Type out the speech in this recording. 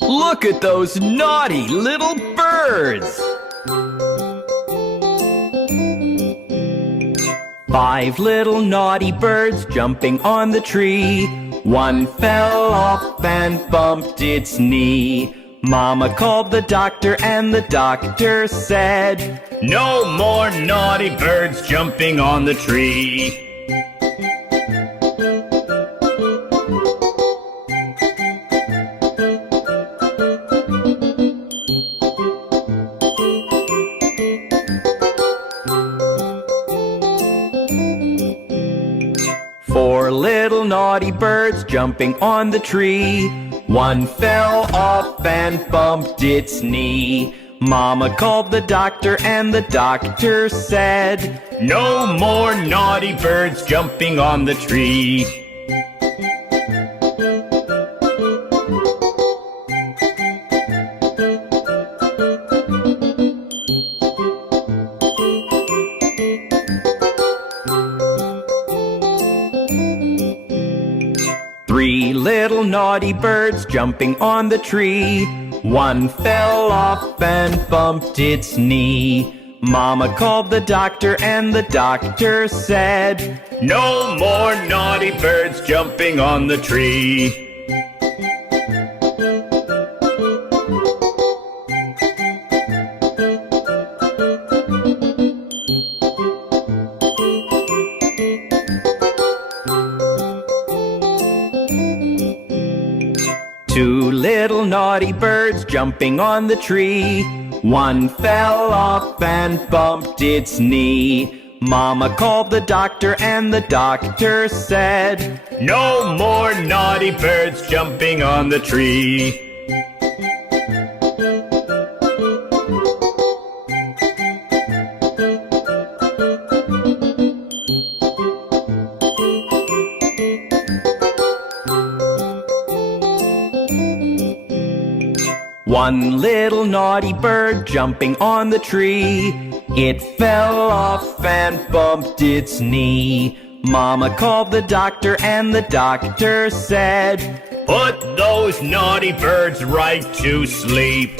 Look at those naughty little birds! 5 little naughty birds jumping on the tree. One fell off and bumped its knee. Mama called the doctor and the doctor said, "No more naughty birds jumping on the tree." Four little naughty birds jumping on the tree. One fell off and bumped its knee. Mama called the doctor and the doctor said, "No more naughty birds jumping on the tree." Three little naughty birds jumping on the tree. One fell off and bumped its knee. Mama called the doctor and the doctor said, "No more naughty birds jumping on the tree." Two little naughty birds jumping on the tree. One fell off and bumped its knee. Mama called the doctor and the doctor said, "No more naughty birds jumping on the tree." One little naughty bird jumping on the tree. It fell off and bumped its knee. Mama called the doctor and the doctor said, "Put those naughty birds right to sleep."